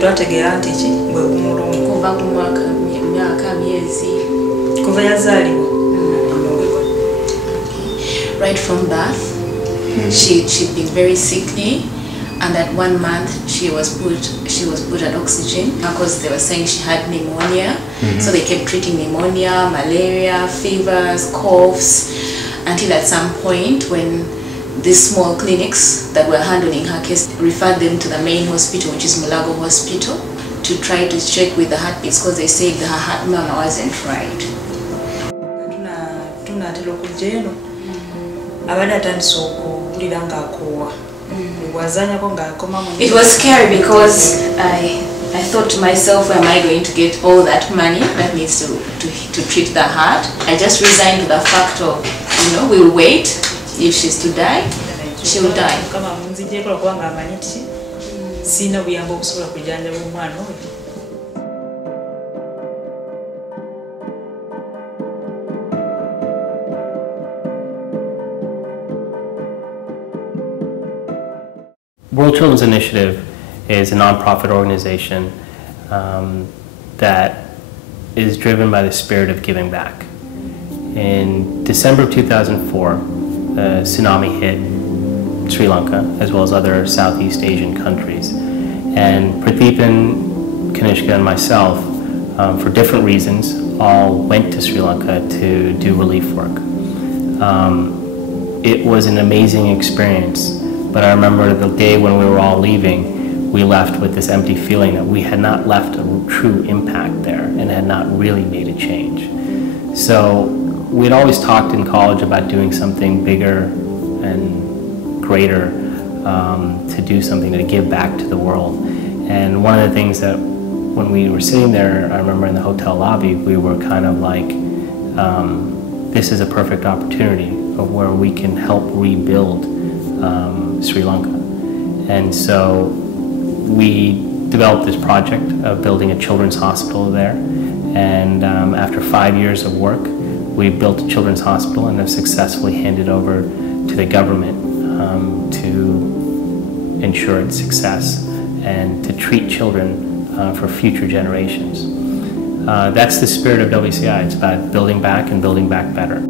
twategeera nti ki bwe kumulungu kuva ku myaka myezi kuva yazaalibwa. Right from birth. She'd been very sickly, and at 1 month she was put on oxygen because they were saying she had pneumonia. So they kept treating pneumonia, malaria, fevers, coughs, until at some point when these small clinics that were handling her case referred them to the main hospital, which is Mulago Hospital, to try to check with the heartbeats because they said that her heart murmur wasn't right. It was scary because I thought to myself, where am I going to get all that money that needs to treat the heart? I just resigned to the fact of, you know, we'll wait. If she's to die, she will die. World Children's Initiative is a nonprofit organization that is driven by the spirit of giving back. In December of 2004, a tsunami hit Sri Lanka as well as other Southeast Asian countries. And Pradeepan, Kanishka, and myself, for different reasons, all went to Sri Lanka to do relief work. It was an amazing experience. But I remember the day when we were all leaving, we left with this empty feeling that we had not left a true impact there and had not really made a change. So we'd always talked in college about doing something bigger and greater, to do something to give back to the world. And one of the things that when we were sitting there, I remember in the hotel lobby, we were kind of like, this is a perfect opportunity of where we can help rebuild Sri Lanka. And so we developed this project of building a children's hospital there. And after 5 years of work, we built a children's hospital and have successfully handed over to the government to ensure its success and to treat children for future generations. That's the spirit of WCI. It's about building back and building back better.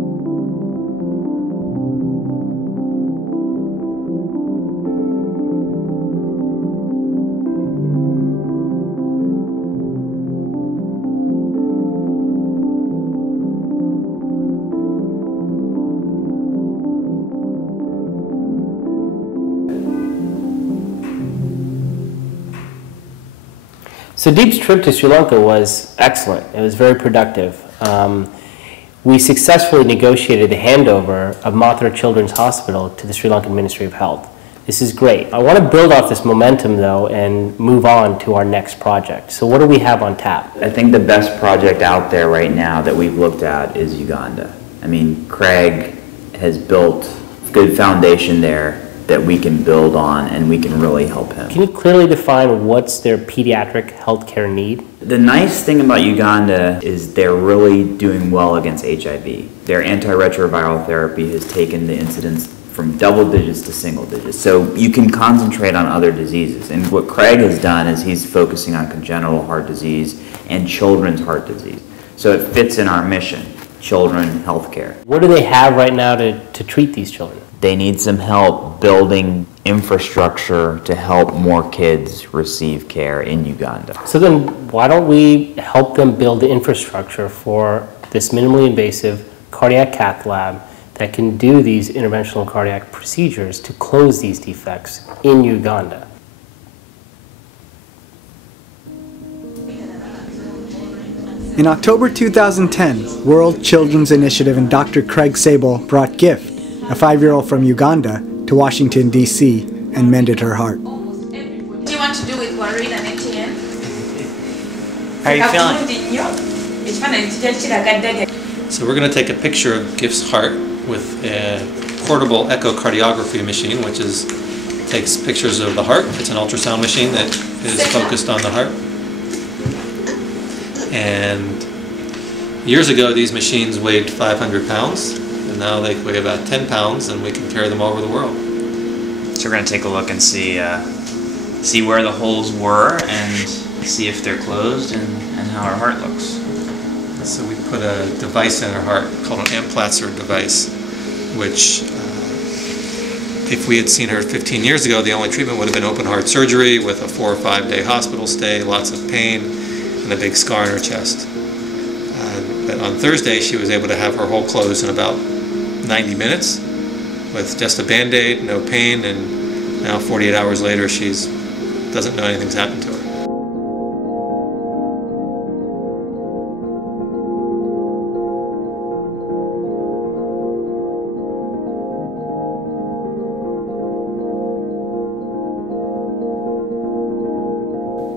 So Deep's trip to Sri Lanka was excellent. It was very productive. We successfully negotiated the handover of Mathura Children's Hospital to the Sri Lankan Ministry of Health. This is great. I want to build off this momentum though and move on to our next project. So what do we have on tap? I think the best project out there right now that we've looked at is Uganda. I mean, Craig has built a good foundation there that we can build on and we can really help him. Can you clearly define what's their pediatric healthcare need? The nice thing about Uganda is they're really doing well against HIV. Their antiretroviral therapy has taken the incidence from double digits to single digits. So you can concentrate on other diseases. And what Craig has done is he's focusing on congenital heart disease and children's heart disease. So it fits in our mission, children healthcare. What do they have right now to treat these children? They need some help building infrastructure to help more kids receive care in Uganda. So then why don't we help them build the infrastructure for this minimally invasive cardiac cath lab that can do these interventional cardiac procedures to close these defects in Uganda? In October 2010, World Children's Initiative and Dr. Craig Sable brought Gift, a 5-year-old from Uganda, to Washington, D.C. and mended her heart. What do you want to do with Warren and Etienne? How are you feeling? So we're going to take a picture of Gift's heart with a portable echocardiography machine, which takes pictures of the heart. It's an ultrasound machine that is focused on the heart. And years ago, these machines weighed 500 pounds. And now they weigh about 10 pounds, and we can carry them all over the world. So we're going to take a look and see see where the holes were and see if they're closed and how her heart looks. So we put a device in her heart called an Amplatzer device, which if we had seen her 15 years ago, the only treatment would have been open heart surgery with a 4 or 5 day hospital stay, lots of pain, and a big scar in her chest. But on Thursday, she was able to have her hole closed in about 90 minutes with just a Band-Aid, no pain, and now 48 hours later, she doesn't know anything's happened to her.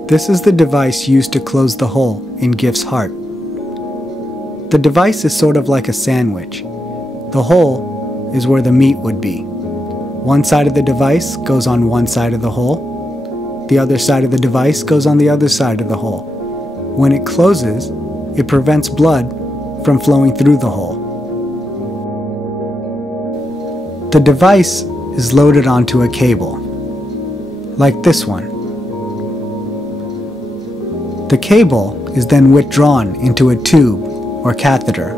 This is the device used to close the hole in Gift's heart. The device is sort of like a sandwich. The hole is where the meat would be. One side of the device goes on one side of the hole. The other side of the device goes on the other side of the hole. When it closes, it prevents blood from flowing through the hole. The device is loaded onto a cable, like this one. The cable is then withdrawn into a tube or catheter.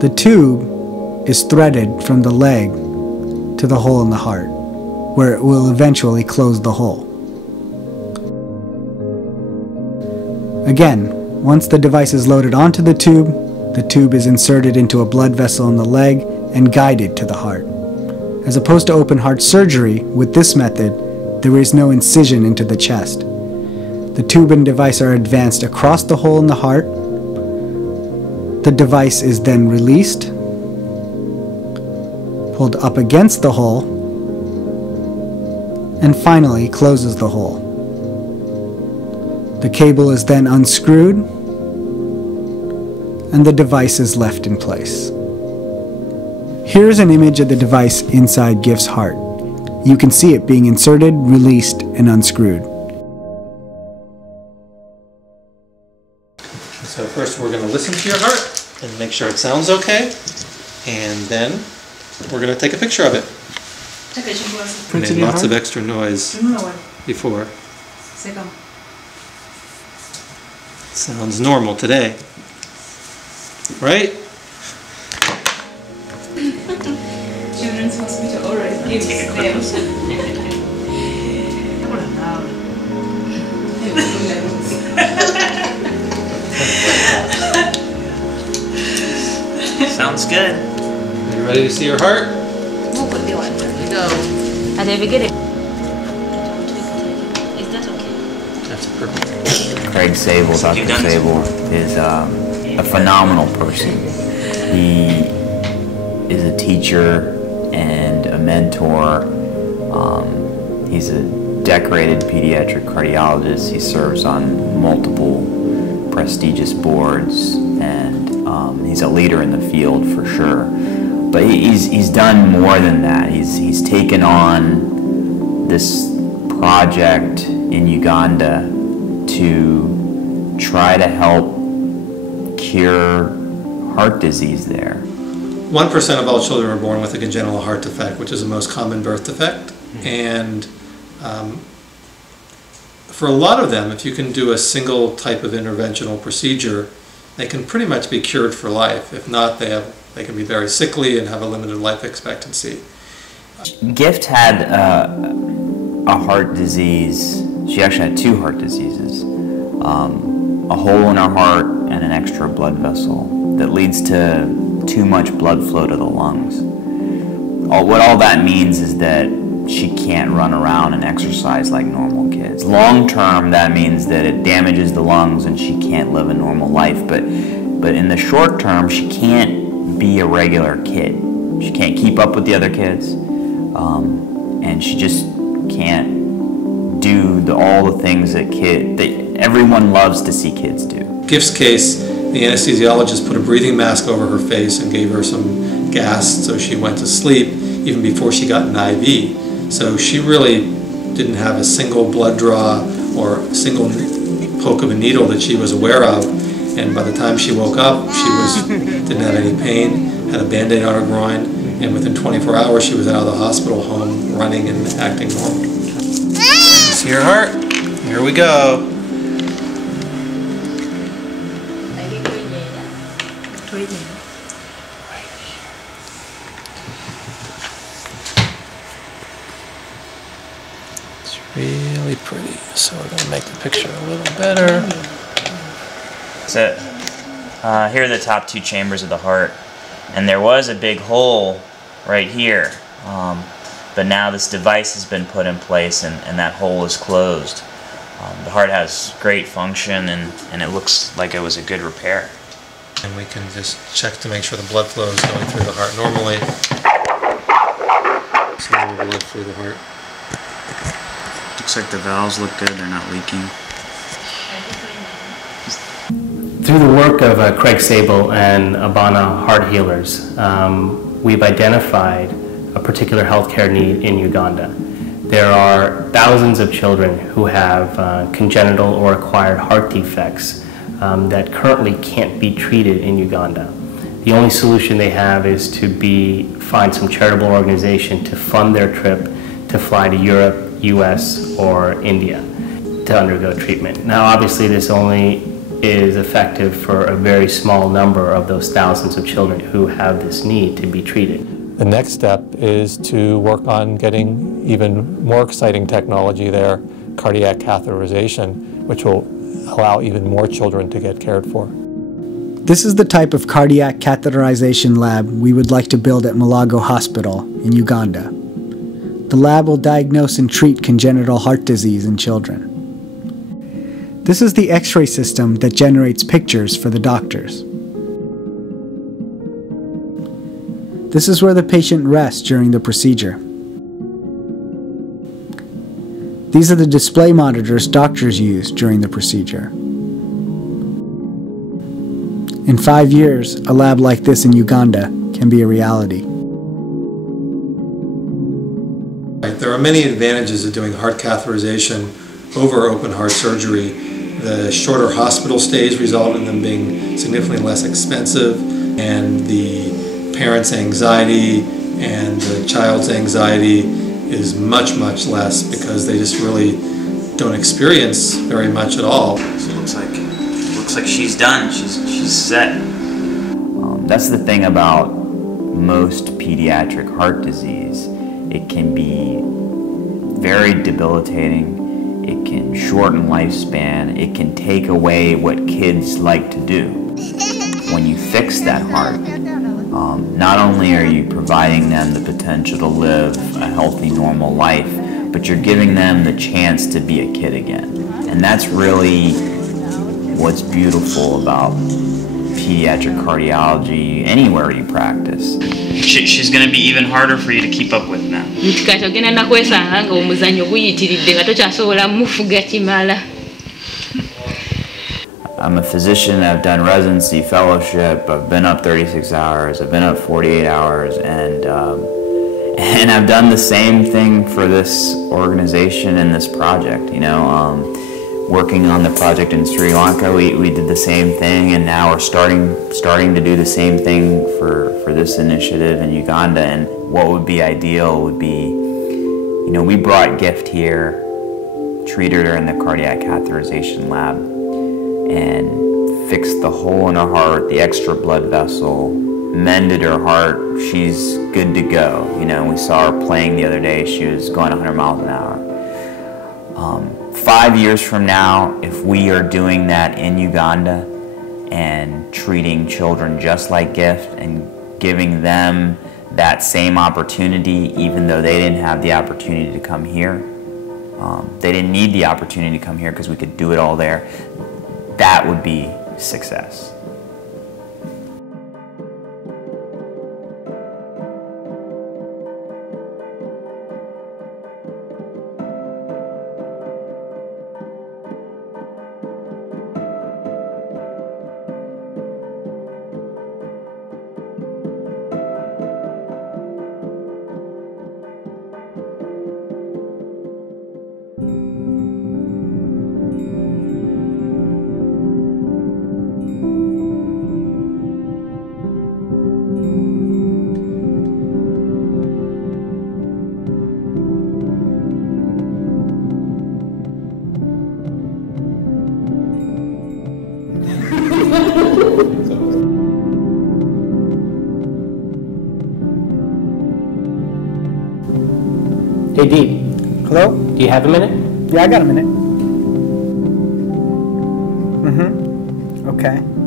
The tube is threaded from the leg to the hole in the heart, where it will eventually close the hole. Again, once the device is loaded onto the tube is inserted into a blood vessel in the leg and guided to the heart. As opposed to open heart surgery, with this method, there is no incision into the chest. The tube and device are advanced across the hole in the heart. The device is then released, pulled up against the hole, and finally closes the hole. The cable is then unscrewed, and the device is left in place. Here's an image of the device inside Gift's heart. You can see it being inserted, released, and unscrewed. So first we're going to listen to your heart and make sure it sounds okay, and then we're going to take a picture of it. We made lots of extra noise before. Sounds normal today, right? Children's hospital always gives them. Sounds good. Are you ready to see your heart? At the beginning. Is that okay? That's perfect. Craig Sable, Dr. Sable, is a phenomenal person. He is a teacher and a mentor. He's a decorated pediatric cardiologist. He serves on multiple prestigious boards, and he's a leader in the field for sure. But he's done more than that. He's taken on this project in Uganda to try to help cure heart disease there. 1% of all children are born with a congenital heart defect, which is the most common birth defect. And for a lot of them, if you can do a single type of interventional procedure, they can pretty much be cured for life. If not, they can be very sickly and have a limited life expectancy. Gift had a heart disease. She actually had 2 heart diseases. A hole in her heart and an extra blood vessel that leads to too much blood flow to the lungs. What all that means is that she can't run around and exercise like normal kids. Long term, that means that it damages the lungs and she can't live a normal life. But in the short term, she can't be a regular kid. She can't keep up with the other kids, and she just can't do all the things that everyone loves to see kids do. Gift's case, the anesthesiologist put a breathing mask over her face and gave her some gas so she went to sleep even before she got an IV. So she really didn't have a single blood draw or a single poke of a needle that she was aware of. And by the time she woke up, she didn't have any pain, had a Band-Aid on her groin, and within 24 hours she was out of the hospital, home, running and acting normal. See your heart? Here we go. It's really pretty. So we're going to make the picture a little better. So here are the top two chambers of the heart, and there was a big hole right here, but now this device has been put in place and that hole is closed. The heart has great function and it looks like it was a good repair. And we can just check to make sure the blood flow is going through the heart normally. Some more blood through the heart. Looks like the valves look good, they're not leaking. Through the work of Craig Sable and Abana heart healers, we've identified a particular healthcare need in Uganda. There are thousands of children who have congenital or acquired heart defects that currently can't be treated in Uganda. The only solution they have is to find some charitable organization to fund their trip to fly to Europe, US, or India to undergo treatment. Now obviously this only is effective for a very small number of those thousands of children who have this need to be treated. The next step is to work on getting even more exciting technology there, cardiac catheterization, which will allow even more children to get cared for. This is the type of cardiac catheterization lab we would like to build at Malago Hospital in Uganda. The lab will diagnose and treat congenital heart disease in children. This is the X-ray system that generates pictures for the doctors. This is where the patient rests during the procedure. These are the display monitors doctors use during the procedure. In 5 years, a lab like this in Uganda can be a reality. There are many advantages of doing heart catheterization over open heart surgery. The shorter hospital stays result in them being significantly less expensive, and the parents' anxiety and the child's anxiety is much, much less because they just really don't experience very much at all. So it looks like she's done. She's set. That's the thing about most pediatric heart disease. It can be very debilitating. It can shorten lifespan. It can take away what kids like to do. When you fix that heart, not only are you providing them the potential to live a healthy, normal life, but you're giving them the chance to be a kid again. And that's really what's beautiful about pediatric cardiology anywhere you practice. She's going to be even harder for you to keep up with now. I'm a physician, I've done residency, fellowship, I've been up 36 hours, I've been up 48 hours, and I've done the same thing for this organization and this project, you know. Working on the project in Sri Lanka, we did the same thing, and now we're starting to do the same thing for this initiative in Uganda. And what would be ideal would be, you know, we brought Gift here, treated her in the cardiac catheterization lab, and fixed the hole in her heart, the extra blood vessel, mended her heart. She's good to go. You know, we saw her playing the other day. She was going 100 miles an hour. 5 years from now, if we are doing that in Uganda and treating children just like Gift and giving them that same opportunity, even though they didn't have the opportunity to come here, they didn't need the opportunity to come here because we could do it all there, that would be success. Hey, Dee, Hello? do you have a minute? Yeah, I got a minute. Okay.